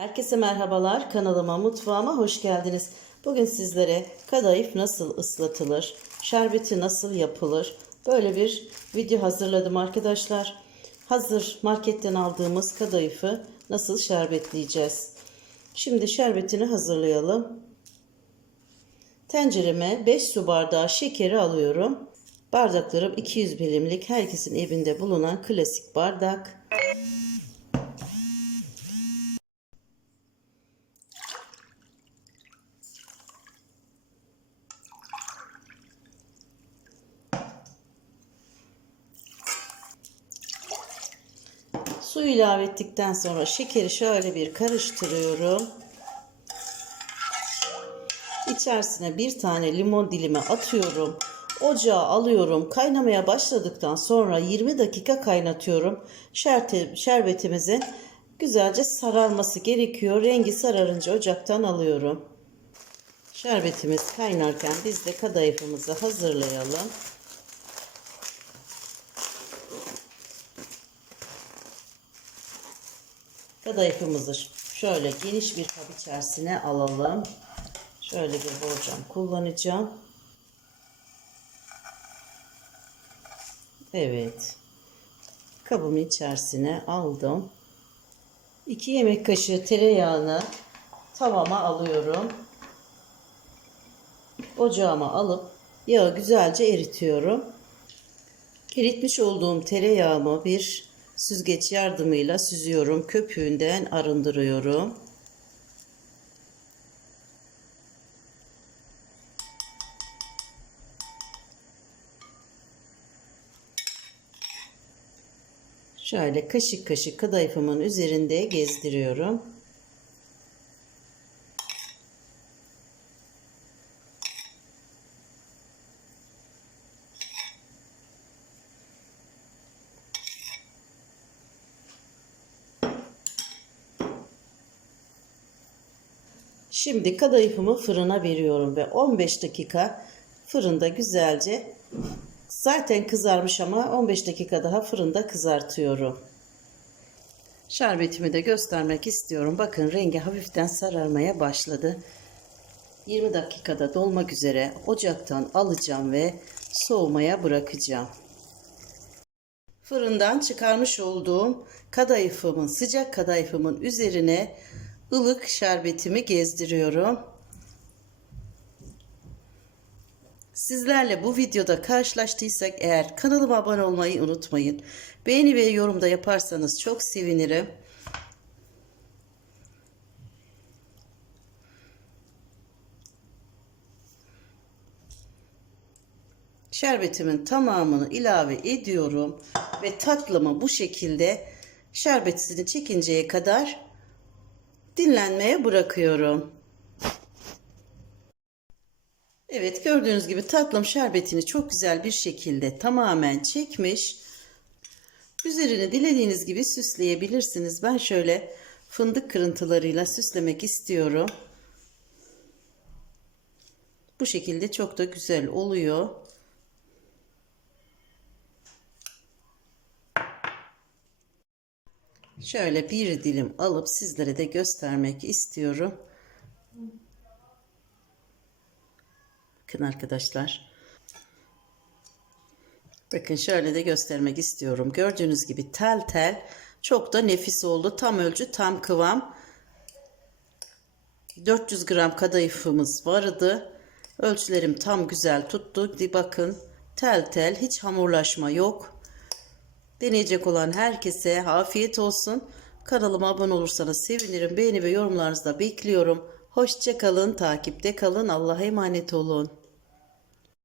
Herkese merhabalar. Kanalıma, mutfağıma hoş geldiniz. Bugün sizlere kadayıf nasıl ıslatılır, şerbeti nasıl yapılır böyle bir video hazırladım arkadaşlar. Hazır marketten aldığımız kadayıfı nasıl şerbetleyeceğiz. Şimdi şerbetini hazırlayalım. Tencereme 5 su bardağı şekeri alıyorum. Bardaklarım 200 milimlik herkesin evinde bulunan klasik bardak. Su ilave ettikten sonra şekeri şöyle bir karıştırıyorum. İçerisine bir tane limon dilimi atıyorum. Ocağa alıyorum. Kaynamaya başladıktan sonra 20 dakika kaynatıyorum. Şerte, şerbetimizin güzelce sararması gerekiyor. Rengi sararınca ocaktan alıyorum. Şerbetimiz kaynarken biz de kadayıfımızı hazırlayalım. Kadayıfımızı şöyle geniş bir kap içerisine alalım. Şöyle bir borcam kullanacağım. Evet. Kabımın içerisine aldım. 2 yemek kaşığı tereyağını tavama alıyorum. Ocağıma alıp yağı güzelce eritiyorum. Eritmiş olduğum tereyağımı bir süzgeç yardımıyla süzüyorum. Köpüğünden arındırıyorum. Şöyle kaşık kaşık kadayıfımın üzerinde gezdiriyorum. Şimdi kadayıfımı fırına veriyorum ve 15 dakika fırında güzelce zaten kızarmış ama 15 dakika daha fırında kızartıyorum. Şerbetimi de göstermek istiyorum. Bakın rengi hafiften sararmaya başladı. 20 dakikada dolmak üzere ocaktan alacağım ve soğumaya bırakacağım. Fırından çıkarmış olduğum kadayıfımın, sıcak kadayıfımın üzerine ılık şerbetimi gezdiriyorum. Sizlerle bu videoda karşılaştıysak eğer kanalıma abone olmayı unutmayın. Beğeni ve yorumda yaparsanız çok sevinirim. Şerbetimin tamamını ilave ediyorum ve tatlımı bu şekilde şerbetini çekinceye kadar dinlenmeye bırakıyorum. Evet gördüğünüz gibi tatlım şerbetini çok güzel bir şekilde tamamen çekmiş. Üzerini dilediğiniz gibi süsleyebilirsiniz. Ben şöyle fındık kırıntılarıyla süslemek istiyorum. Bu şekilde çok da güzel oluyor. Şöyle bir dilim alıp sizlere de göstermek istiyorum. Bakın arkadaşlar. Bakın şöyle de göstermek istiyorum. Gördüğünüz gibi tel tel çok da nefis oldu. Tam ölçü tam kıvam. 400 gram kadayıfımız vardı. Ölçülerim tam güzel tuttu. Bakın tel tel hiç hamurlaşma yok. Deneyecek olan herkese afiyet olsun. Kanalıma abone olursanız sevinirim. Beğeni ve yorumlarınızı da bekliyorum. Hoşçakalın, takipte kalın. Allah'a emanet olun.